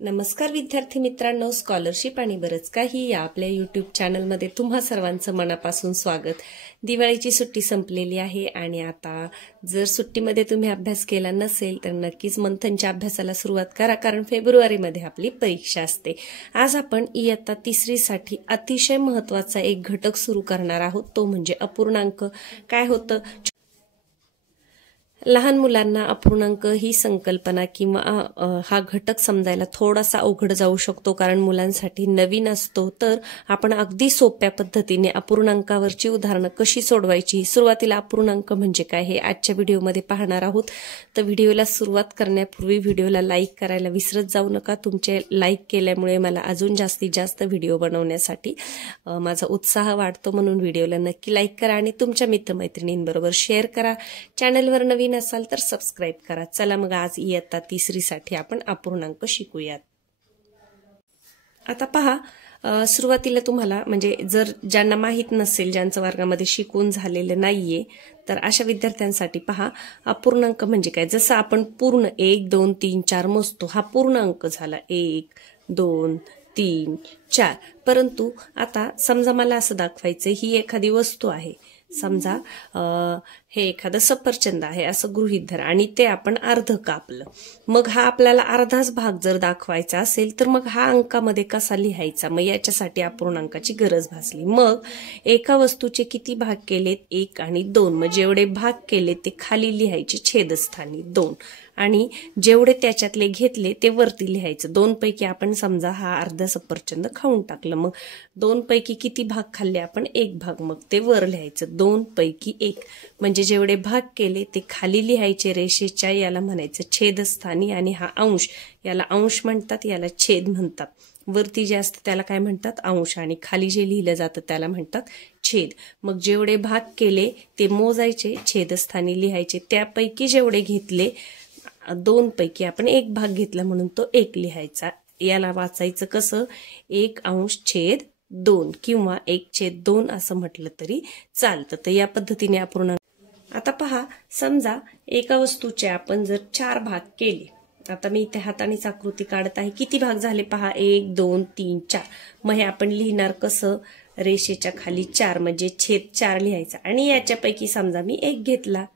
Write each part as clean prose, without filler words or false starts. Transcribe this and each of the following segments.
नमस्कार विद्यार्थी मित्रांनो, स्कॉलरशिप आणि बरंच काही या आपल्या यूट्यूब चॅनलमध्ये तुम्हा सर्वांचं मनापासून स्वागत। दिवाळीची सुट्टी संपलेली आहे आणि आता जर सुट्टीमध्ये तुम्ही अभ्यास केला नसेल तर नक्कीच मंथनच्या अभ्यासाला सुरुवात करा, कारण फेब्रुवारीमध्ये आपली परीक्षा असते। आज आपण इयत्ता 3री साठी अतिशय महत्त्वाचा एक घटक सुरू करणार आहोत, तो म्हणजे अपूर्णांक। काय होतं? लहान मुलांना अपूर्णांक ही संकल्पना किंवा हा घटक समजायला थोडासा अवघड जाऊ शकतो, कारण मुलांसाठी नवीन असतो। तर आपण अगदी सोप्या पद्धतीने अपूर्णांकावरची उदाहरणं कशी सोडवायची, सुरुवातीला अपूर्णांक म्हणजे काय हे आजच्या व्हिडिओमध्ये पाहणार आहोत। तर व्हिडिओला सुरुवात करण्यापूर्वी व्हिडिओला लाईक करायला विसरत जाऊ नका। तुमचे लाईक केल्यामुळे मला अजून जास्तीत जास्त व्हिडिओ बनवण्यासाठी माझा उत्साह वाढतो, म्हणून व्हिडिओला नक्की लाईक करा आणि तुमच्या मित्रमैत्रिणींबरोबर शेअर करा। चॅनलवर नवीन असाल तर सबस्क्राइब करा। चला मग आज इयत्ता 3री साठी आपण अपूर्णांक शिकूयात। आता पहा, सुरुवातीला तुम्हाला म्हणजे जर ज्यांना माहित नसेल, ज्यांचं वर्गामध्ये शिकून झालेलं नाहीये, तर अशा विद्यार्थ्यांसाठी पहा, अपूर्णांक म्हणजे काय। जसं आपण पूर्ण 1 2 3 4 मोजतो, हा पूर्ण अंक झाला 1 2 3 4। परंतु आता समजा मला असं दाखवायचं, ही एखादी वस्तू आहे, समजा हे एखादं सफरचंद आहे असं गृहीत धरा आणि ते आपण अर्ध कापलं। मग हा आपल्याला अर्धाच भाग जर दाखवायचा असेल तर मग हा अंकामध्ये कसा लिहायचा, मग याच्यासाठी अपूर्णांकाची गरज भासली। मग एका वस्तूचे किती भाग केलेत, 1 आणि 2, मग जेवढे भाग केले ते खाली लिहायचे छेदस्थानी 2, आणि जेवढे त्याच्यातले घेतले ते वरती लिहायचं। 2 पैकी आपण समजा हा अर्धा सफरचंद खाऊन टाकलं, मग 2 पैकी किती भाग खाल्ले आपण, 1 भाग, मग ते वर लिहायचं 2 पैकी 1। म्हणजे जेवढे भाग केले ते खाली लिहायचे रेषेच्या, याला म्हणायचं छेदस्थानी, आणि हा अंश, याला अंश म्हणतात, याला छेद म्हणतात। वरती जे असतं त्याला काय म्हणतात, अंश, आणि खाली जे लिहिलं जातं त्याला म्हणतात छेद। मग जेवढे भाग केले ते मोजायचे, छेदस्थानी लिहायचे, त्यापैकी जेवढे घेतले 2 पैकी आपण 1 भाग घेतला म्हणून तो 1 लिहायचा। याला वाचायचं कसं, 1/2 किंवा 1/2 असं म्हटलं तरी चालतं। तर या पद्धतीने अपूर्णांक। आता पहा, समजा एका वस्तूचे आपण जर 4 भाग केले, आता मी इथे हातानेच आकृती काढत आहे, किती भाग झाले पहा, 1 2 3 4। मग हे आपण लिहिणार कसं, रेषेच्या खाली 4 म्हणजे छेद 4 लिहायचा, आणि याच्यापैकी समजा मी 1 घेतला,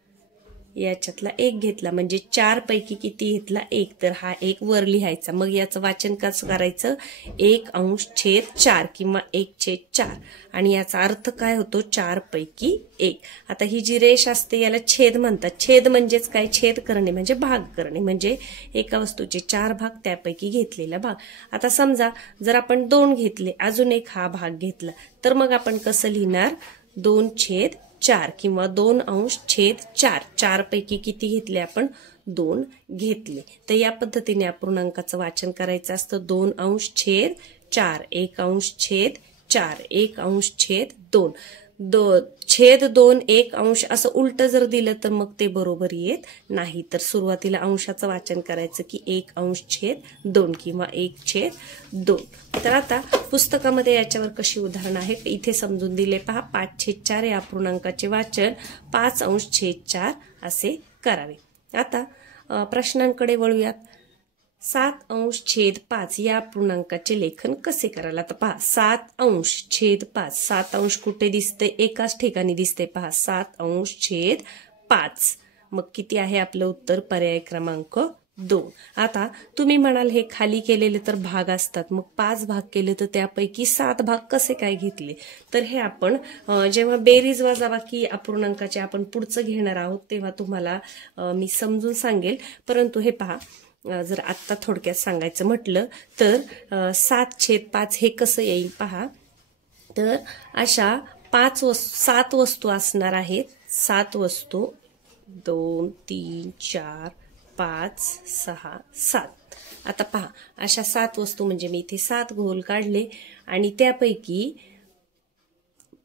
याच्यातला 1 घेतला, म्हणजे 4 पैकी किती घेतला, 1, तर हा 1 वर लिहायचा। मग याचं वाचन कसं करायचं, 1/4 किंवा 1/4, आणि याचा अर्थ काय होतो, 4 पैकी 1। आता ही जी रेष असते याला छेद म्हणतात। छेद म्हणजेच काय, छेद करणे म्हणजे भाग करणे, म्हणजे एका वस्तूचे 4 भाग त्यापैकी घेतलेला भाग। आता समजा जर आपण 2 घेतले, अजून एक हा भाग घेतला, तर मग आपण कसं लिहिणार, 2/4 किंवा 2/4। 4 पैकी किती घेतले आपण, 2 घेतले। तर या पद्धतीने अपूर्णांकाचं वाचन करायचं असतं, 2/4, 1/4, 1/2। छेद 2 1 असं उलट जर दिलं तर मग ते बरोबर येत नाही। तर सुरुवातीला अंशाचं वाचन करायचं की 1/2 किंवा 1/2। तर आता पुस्तकामध्ये याच्यावर कशी उदाहरणं आहेत इथे समजून दिले पहा। 5/4 या अपूर्णांकाचे वाचन 5/4 असे करावे। आता प्रश्नांकडे वळूयात। 7/5 या अपूर्णांकाचे लेखन कसे कराल। आता पहा, 7/5, 7 कुठे दिसते, एकाच ठिकाणी दिसते पहा, 7/5। मग किती आहे आपलं उत्तर, पर्याय क्रमांक 2। आता तुम्ही म्हणाल हे खाली केलेले तर भाग असतात, मग 5 भाग केले तर त्यापैकी 7 भाग कसे काय घेतले। तर हे आपण जेव्हा बेरीज वजाबाकी अपूर्णांकाचे आपण पुढचं घेणार आहोत तेव्हा तुम्हाला मी समजून सांगेल। परंतु हे पहा, जर आत्ता थोडक्यात सांगायचं म्हटलं तर 7/5 हे कसं येईल पहा। तर अशा 7 वस्तू असणार आहेत, 7 वस्तू, 2 3 4 5 6 7। आता पहा, अशा 7 वस्तू म्हणजे मी इथे 7 गोल काढले आणि त्यापैकी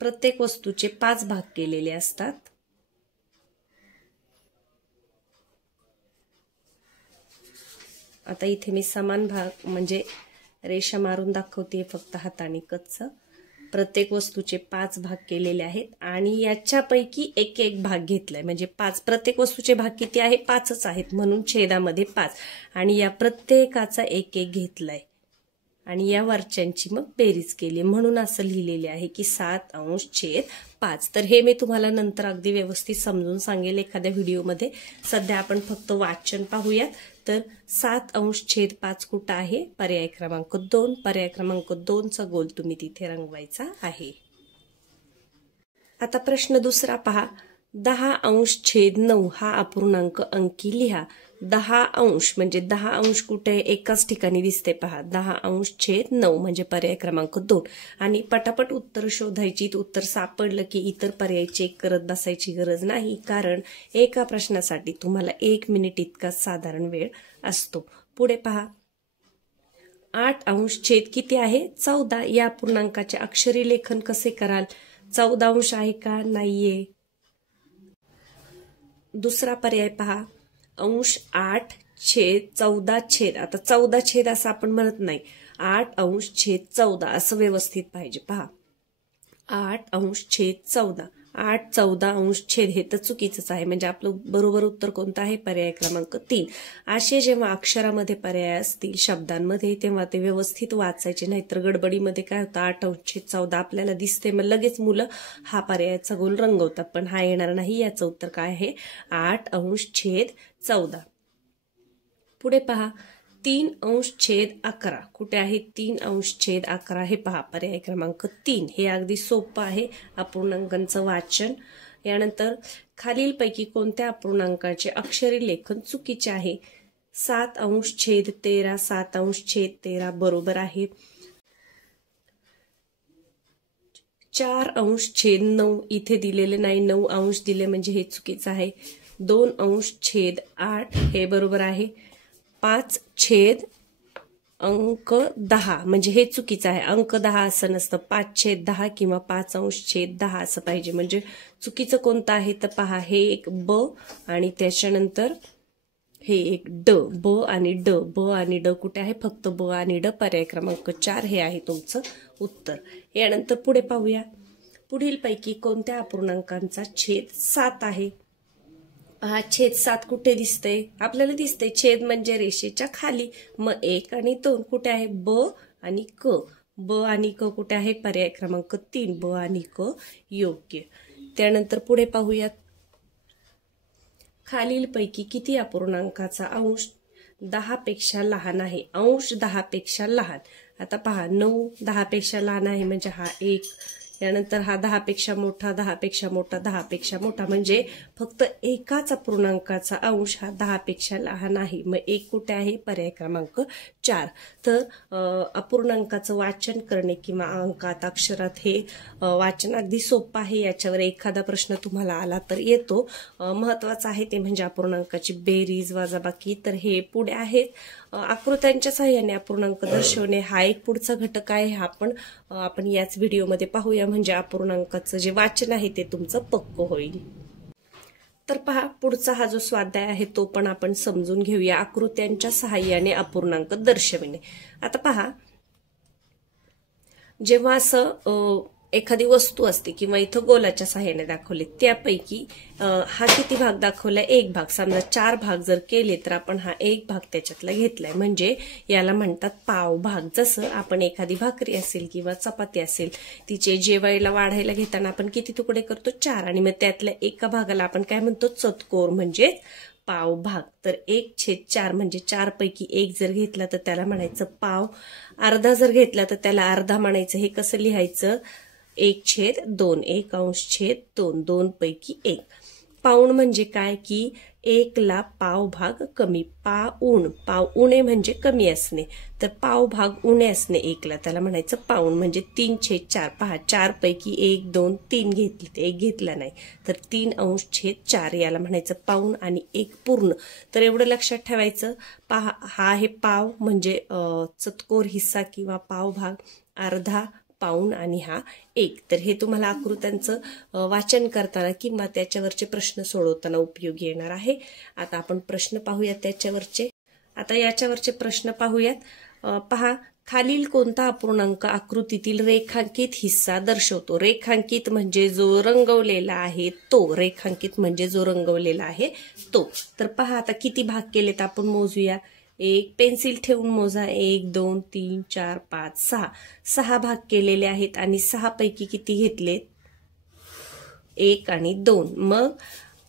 प्रत्येक वस्तूचे 5 भाग केलेले असतात। आता इथे मी समान भाग म्हणजे रेषा मारून दाखवते फक्त हाताने कच्चं। प्रत्येक वस्तूचे 5 भाग केलेले आहेत आणि याच्यापैकी एक एक भाग घेतलाय, म्हणजे 5 प्रत्येक वस्तूचे भाग किती आहे? 5च आहेत, म्हणून छेदामध्ये 5 आणि या प्रत्येकाचा एक एक घेतलाय आणि या वरच्यांची मग बेरीज केली, म्हणून असं लिहिलेले आहे की 7/5. तर हे मी तुम्हाला नंतर अगदी व्यवस्थित समजून सांगेल एखाद्या व्हिडिओमध्ये. सध्या आपण फक्त वाचन पाहूयात. तर 7/5 कुठं आहे? पर्याय क्रमांक 2. पर्याय क्रमांक 2चा गोल तुम्ही तिथे रंगवायचा आहे. आता प्रश्न दुसरा पहा. 10/9 हा अपूर्णांक अंकी लिहा. 10 म्हणजे 10 कुठे? एकाच ठिकाणी दिसते पहा. 10/9 म्हणजे पर्याय क्रमांक 2. आणि पटापट उत्तर शोधायची. उत्तर सापडलं की इतर पर्याय चेक करत बसायची गरज नाही, कारण एका प्रश्नासाठी तुम्हाला 1 मिनिट इतका साधारण वेळ असतो. पुढे पहा. 8/छेद किती आहे? 14. या पूर्णांकाचे अक्षरी लेखन कसे कराल? 14 आहे का? नाहीये. दुसरा पर्याय पहा. 8/14. आता 14 असं आपण म्हणत नाही. 8/14 असं व्यवस्थित पाहिजे. पहा. 8/14. 8/14 हे तर चुकीचंच आहे, म्हणजे आपलं बरोबर उत्तर कोणतं आहे? पर्याय क्रमांक 3. असे जेव्हा अक्षरामध्ये पर्याय असतील शब्दांमध्ये तेव्हा ते व्यवस्थित वाचायचे, नाहीतर गडबडीमध्ये काय होतं? 8/14 आपल्याला दिसते, मग लगेच मुलं हा पर्यायाचा गोल रंगवतात, पण हा येणार नाही. याचं उत्तर काय आहे? 8/14. पुढे पहा. 3/11 कुठे आहे? 3/11 हे पहा पर्याय क्रमांक 3. हे अगदी सोपं आहे अपूर्णांकांचं वाचन. यानंतर खालीलपैकी कोणत्या अपूर्णांकाचे अक्षरी लेखन चुकीचे आहे? 7/13. 7/13 बरोबर आहे. 4/9 इथे दिलेले नाही, 9 दिले म्हणजे हे चुकीचं आहे. 2/8 हे बरोबर आहे. 5/10 म्हणजे हे चुकीचं आहे. अंक 10 असं नसतं. 5/10 किंवा 5/10 असं पाहिजे. म्हणजे चुकीचं कोणतं आहे? तर पहा, हे एक ब आणि त्याच्यानंतर हे एक ड. ब आणि ड. ब आणि ड कुठे आहे? फक्त ब आणि ड. पर्याय क्रमांक 4 हे आहे तुमचं उत्तर. यानंतर पुढे पाहूया. पुढील पैकी कोणत्या अपूर्णांकांचा छेद 7 आहे? पहा, छेद 7 कुठे दिसतंय? आपल्याला दिसतंय छेद म्हणजे रेषेच्या खाली. मग 1 आणि 2 कुठे आहे? ब आणि क. ब आणि क कुठे आहे? पर्याय क्रमांक 3. ब आणि क योग्य. त्यानंतर पुढे पाहूयात. खालीलपैकी किती अपूर्णांकाचा अंश 10 पेक्षा लहान आहे? अंश 10 पेक्षा लहान. आता पहा, 9 10 पेक्षा लहान आहे म्हणजे हा 1. यानंतर हा 10 पेक्षा मोठा, 10 पेक्षा मोठा, 10 पेक्षा मोठा, म्हणजे फक्त एकाच अपूर्णांकाचा अंश हा 10 पेक्षा लहान आहे. मग 1 कुठे आहे? पर्याय क्रमांक 4. तर अपूर्णांकाचं वाचन करणे किंवा अंकात अक्षरात हे वाचन अगदी सोपं आहे. याच्यावर एखादा प्रश्न तुम्हाला आला तर येतो. महत्वाचं आहे ते म्हणजे अपूर्णांकाची बेरीज वजाबाकी. तर हे पुढे आहेत. आकृत्यांच्या सहाय्याने अपूर्णांक दर्शवणे हा एक पुढचा घटक आहे. हा आपण याच व्हिडिओमध्ये पाहूया, म्हणजे अपूर्णांकाचं जे वाचन आहे ते तुमचं पक्क होईल. तर पहा, पुढचा हा जो स्वाध्याय आहे तो पण आपण समजून घेऊया. आकृत्यांच्या सहाय्याने अपूर्णांक दर्शविणे. आता पहा, जेव्हा असं एखादी वस्तू असते किंवा इथं गोलाच्या सहाय्याने दाखवले, त्यापैकी हा किती भाग दाखवलाय? 1 भाग. समजा 4 भाग जर केले तर आपण हा 1 भाग त्याच्यातला घेतलाय, म्हणजे याला म्हणतात पाव भाग. जसं आपण एखादी भाकरी असेल किंवा चपाती असेल, तिचे जेवायला वाढायला घेताना आपण किती तुकडे करतो? 4. आणि मग त्यातल्या एका भागाला आपण काय म्हणतो? चतकोर, म्हणजे पाव भाग. तर 1/4 म्हणजे 4 पैकी 1 जर घेतला तर त्याला म्हणायचं पाव. अर्धा जर घेतला तर त्याला अर्धा म्हणायचं. हे कसं लिहायचं? 1/2. 1/2. 2 पैकी 1. पाऊण म्हणजे काय? की 1ला पाव भाग कमी. पाऊणे म्हणजे कमी असणे. तर पाव भाग उणे असणे 1ला, त्याला म्हणायचं पाऊण. म्हणजे 3/4. पहा, 4 पैकी 1 2 3 घेतले, 1 घेतला नाही, तर 3/4 याला म्हणायचं पाऊण आणि 1 पूर्ण. तर एवढं लक्षात ठेवायचं. पहा, हा आहे पाव म्हणजे चतकोर हिस्सा किंवा पाव भाग, अर्धा, पाऊण आणि हा 1. तर हे तुम्हाला आकृत्यांचं वाचन करताना किंवा त्याच्यावरचे प्रश्न सोडवताना उपयोगी येणार आहे. आता आपण प्रश्न पाहूयात त्याच्यावरचे. आता याच्यावरचे प्रश्न पाहूयात. पहा, खालील कोणता अपूर्णांक आकृतीतील रेखांकित हिस्सा दर्शवतो? रेखांकित म्हणजे जो रंगवलेला आहे तो, रेखांकित म्हणजे जो रंगवलेला आहे तो. तर पहा आता किती भाग केलेत आपण मोजूया. एक पेन्सिल ठेवून मोजा. 1 2 3 4 5 6. 6 भाग केलेले आहेत आणि 6 पैकी किती घेतलेत? 1 आणि 2. मग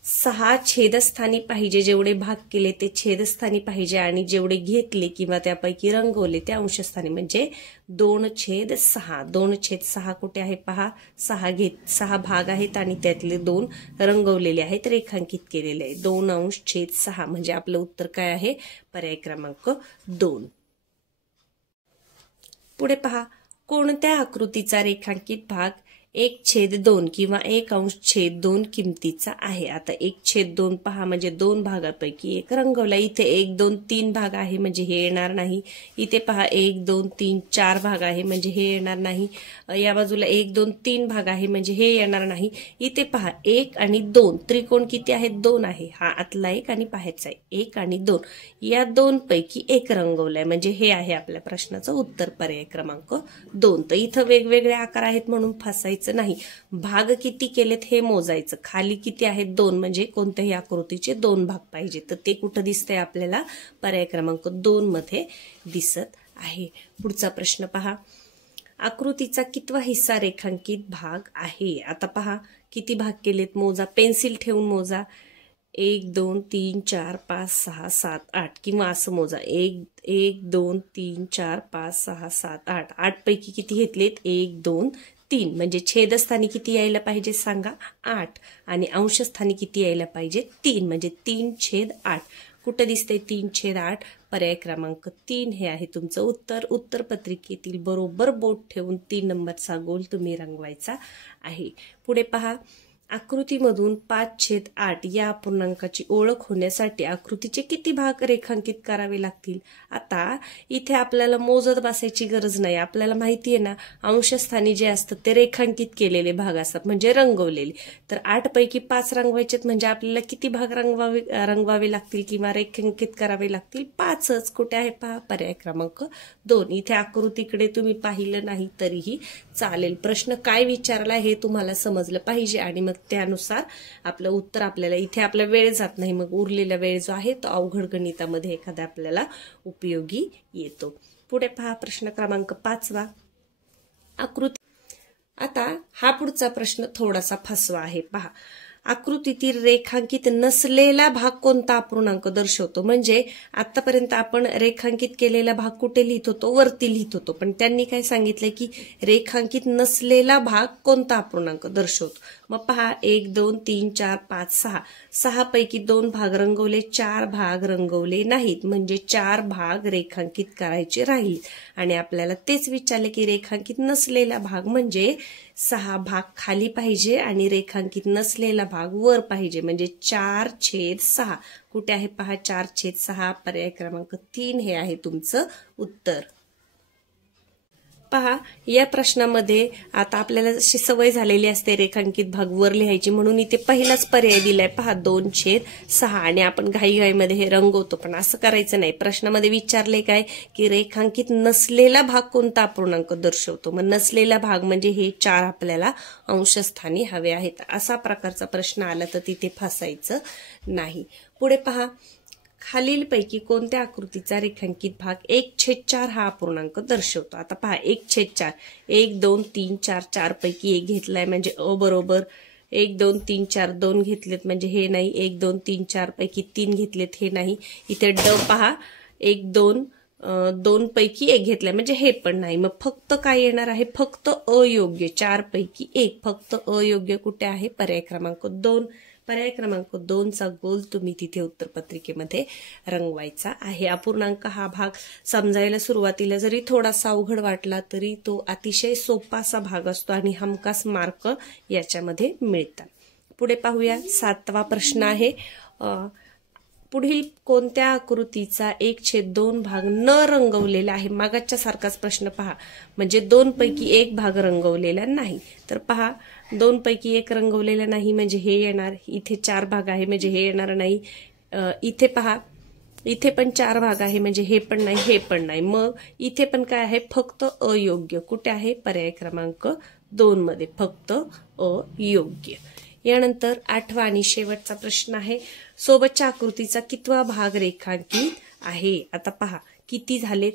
6 छेदस्थानी पाहिजे, जेवढे भाग केले ते छेदस्थानी पाहिजे आणि जेवढे घेतले किंवा त्यापैकी रंगवले ते अंशस्थानी, म्हणजे 2/6. 2/6 कुठे आहे पहा. 6 भाग आहेत आणि त्यातले 2 रंगवलेले आहेत, रेखांकित केलेले आहेत. 2/6 म्हणजे आपलं उत्तर काय आहे? पर्याय क्रमांक 2. पुढे पहा, कोणत्या आकृतीचा रेखांकित भाग 1/2 किंवा 1/2 किमतीचा आहे? आता 1/2 पहा म्हणजे 2 भागापैकी एक रंगवला. इथे 1 2 3 भाग आहे म्हणजे हे येणार नाही. इथे पहा 1 2 3 4 भाग आहे म्हणजे हे येणार नाही. या बाजूला 1 2 3 भाग आहे म्हणजे हे येणार नाही. इथे पहा 1 आणि 2 त्रिकोण किती आहेत? 2 आहे. हा आतला 1 आणि बाहेरचा 1 आणि 2 या 2 पैकी एक रंगवलाय म्हणजे हे आहे आपल्या प्रश्नाचं उत्तर, पर्याय क्रमांक 2. तर इथं वेगवेगळे आकार आहेत म्हणून फसायचं नाही. भाग किती केलेत हे मोजायचं. खाली किती आहेत? 2 म्हणजे कोणत्याही आकृतीचे 2 भाग पाहिजे. तर ते कुठं दिसतंय आपल्याला? पर्याय क्रमांक 2 मध्ये दिसत आहे. पुढचा प्रश्न पहा, आकृतीचा कितवा हिस्सा रेखांकित भाग आहे? आता पहा किती भाग केलेत मोजा. पेन्सिल ठेवून मोजा. 1 2 3 4 5 6 7 8 किंवा असं मोजा. 1 2 3 4 5 6 7 8. 8 पैकी किती घेतलेत? 1 2 3 म्हणजे छेदस्थानी किती यायला पाहिजे सांगा? 8. आणि अंशस्थानी किती यायला पाहिजे? 3 म्हणजे 3/8. कुठं दिसतंय 3/8? पर्याय क्रमांक 3 हे आहे तुमचं उत्तर. उत्तरपत्रिकेतील बरोबर बोट ठेवून 3 नंबरचा गोल तुम्ही रंगवायचा आहे. पुढे पहा, आकृतीमधून 5/8 या अपूर्णांकाची ओळख होण्यासाठी आकृतीचे किती भाग रेखांकित करावे लागतील? आता इथे आपल्याला मोजत बसायची गरज नाही. आपल्याला माहिती आहे ना, अंशस्थानी जे असतं ते रेखांकित केलेले भाग असतात म्हणजे रंगवलेले. तर 8 पैकी 5 रंगवायचेत म्हणजे आपल्याला किती भाग रंगवावे लागतील किंवा रेखांकित करावे लागतील? 5च. कुठे आहे पहा? पर्याय क्रमांक 2. इथे आकृतीकडे तुम्ही पाहिलं नाही तरीही चालेल. प्रश्न काय विचारला हे तुम्हाला समजलं पाहिजे आणि मग त्यानुसार आपलं उत्तर आपल्याला, इथे आपला वेळ जात नाही. मग उरलेला वेळ जो आहे तो अवघड गणितामध्ये एखादा आपल्याला उपयोगी येतो. पुढे पहा प्रश्न क्रमांक 5. आकृती. आता हा पुढचा प्रश्न थोडासा फसवा आहे. पहा, आकृतीतील रेखांकित नसलेला भाग कोणता अपूर्णांक दर्शवतो? म्हणजे आतापर्यंत आपण रेखांकित केलेला भाग कुठे लिहित होतो? वरती लिहित होतो. पण त्यांनी काय सांगितलंय की रेखांकित नसलेला भाग कोणता अपूर्णांक दर्शवतो? मग पहा 1 2 3 4 5 6. 6 पैकी 2 भाग रंगवले, 4 भाग रंगवले नाहीत म्हणजे 4 भाग रेखांकित करायचे राहील. आणि आपल्याला तेच विचारले की रेखांकित नसलेला भाग म्हणजे 6 भाग खाली पाहिजे आणि रेखांकित नसलेला भाग वर पाहिजे म्हणजे 4/6. कुठे आहे पहा 4/6? पर्याय क्रमांक 3 हे आहे तुमचं उत्तर. पहा, या प्रश्नामध्ये आता आपल्याला अशी सवय झालेली असते रेखांकित भाग वर लिहायची, म्हणून इथे पहिलाच पर्याय दिलाय पहा 2/6 आणि आपण घाईघाईमध्ये हे रंगवतो. पण असं करायचं नाही. प्रश्नामध्ये विचारले काय की रेखांकित नसलेला भाग कोणता अपूर्णांक दर्शवतो? मग नसलेला भाग म्हणजे हे 4 आपल्याला अंशस्थानी हवे आहेत. असा प्रकारचा प्रश्न आला तर तिथे फसायचं नाही. पुढे पहा, खालीलपैकी कोणत्या आकृतीचा रेखांकित भाग 1/4 हा अपूर्णांक दर्शवतो? आता पहा 1/4. 1 2 3 4 4 पैकी एक घेतलाय म्हणजे अ बरोबर. 1 2 3 4 2 घेतलेत म्हणजे हे नाही. 1 2 3 4 पैकी 3 घेतलेत हे नाही. इथे ड पहा 1 2 2 पैकी एक घेतलाय म्हणजे हे पण नाही. मग फक्त काय येणार आहे? फक्त अयोग्य. 4 पैकी 1 फक्त अयोग्य कुठे आहे? पर्याय क्रमांक 2. पर्याय क्रमांक 2चा गोल तुम्ही तिथे उत्तरपत्रिकेमध्ये रंगवायचा आहे. अपूर्णांक हा भाग समजायला सुरुवातीला जरी थोडासा अवघड वाटला तरी तो अतिशय सोपासा भाग असतो आणि हमखास मार्क याच्यामध्ये मिळतात. पुढे पाहूया 7वा प्रश्न आहे. पुढील कोणत्या आकृतीचा 1/2 भाग न रंगवलेला आहे? मागाच्या सारखाच प्रश्न पहा, म्हणजे 2 पैकी 1 भाग रंगवलेला नाही. तर पहा 2 पैकी 1 रंगवलेला नाही म्हणजे हे येणार. इथे 4 भाग आहे म्हणजे हे येणार नाही. इथे पहा इथे पण 4 भाग आहे, म्हणजे हे पण नाही हे पण नाही. मग इथे पण काय आहे, फक्त अयोग्य. कुठे आहे, पर्याय क्रमांक 2 मध्ये फक्त अयोग्य. यानंतर 8वा आणि शेवटचा प्रश्न आहे, सोबतच्या आकृतीचा कितवा भाग रेखांकित आहे. आता पहा किती झालेत.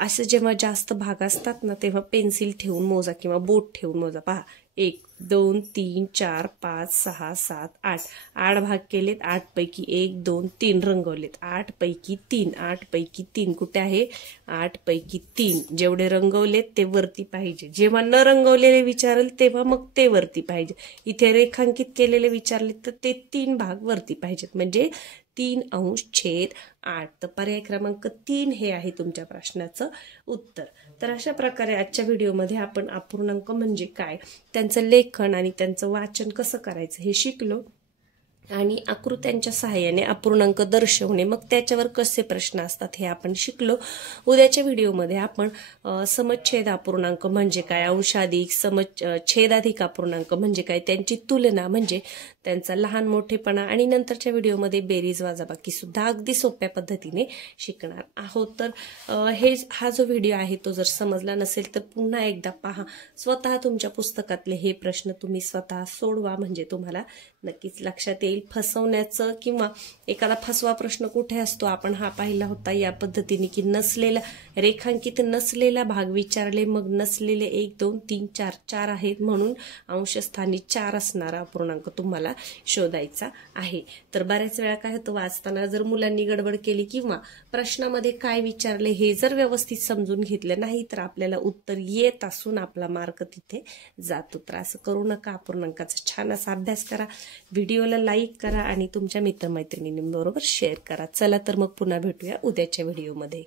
असं जेव्हा जास्त भाग असतात ना तेव्हा पेन्सिल ठेवून मोजा किंवा बोट ठेवून मोजा. पहा 1 2 3 4 5 6 7 8 8 भाग केलेत. 8 पैकी 1 2 3 रंगवलेत. 8 पैकी 3 8 पैकी 3 कुठे आहे, 8 पैकी 3 जेवढे रंगवलेत ते वरती पाहिजे. जेव्हा न रंगवलेले विचारेल तेव्हा मग ते वरती पाहिजे. इथे रेखांकित केलेले विचारले तर ते 3 भाग वरती पाहिजेत, म्हणजे 3/8. तर पर्याय क्रमांक 3 हे आहे तुमच्या प्रश्नाचं उत्तर. तर अशा प्रकारे आजच्या व्हिडिओमध्ये आपण अपूर्णांक म्हणजे काय, त्यांचं लेखन आणि त्यांचं वाचन कसं करायचं हे शिकलो, आणि आकृत्यांच्या सहाय्याने अपूर्णांक दर्शवणे, मग त्याच्यावर कसे प्रश्न असतात हे आपण शिकलो. उद्याच्या व्हिडिओमध्ये आपण समच्छेद अपूर्णांक म्हणजे काय, अंशाधिक छेदाधिक अपूर्णांक म्हणजे काय, त्यांची तुलना म्हणजे त्यांचा लहान मोठेपणा, आणि नंतरच्या व्हिडिओमध्ये बेरीज वजाबाकी सुद्धा अगदी सोप्या पद्धतीने शिकणार आहोत. तर हा जो व्हिडिओ आहे तो जर समजला नसेल तर पुन्हा एकदा पहा. स्वतः तुमच्या पुस्तकातले हे प्रश्न तुम्ही स्वतः सोडवा, म्हणजे तुम्हाला नक्कीच लक्षात येईल. फसवण्याचं किंवा एखादा फसवा प्रश्न कुठे असतो आपण हा पाहिला होता या पद्धतीने, की नसलेला रेखांकित नसलेला भाग विचारले, मग नसलेले 1 2 3 4 आहेत म्हणून अंशस्थानी 4 असणारा अपूर्णांक तुम्हाला शोधायचा आहे. तर बऱ्याच वेळा काय होतं, वाचताना जर मुलांनी गडबड केली किंवा प्रश्नामध्ये काय विचारले हे जर व्यवस्थित समजून घेतलं नाही तर आपल्याला उत्तर येत असून आपला मार्क तिथे जातो. तर असं करू नका. अपूर्णांकाचा छान असा अभ्यास करा, व्हिडिओला लाईक करा आणि तुमच्या मित्रमैत्रिणींबरोबर शेअर करा. चला तर मग पुन्हा भेटूया उद्याच्या व्हिडिओमध्ये.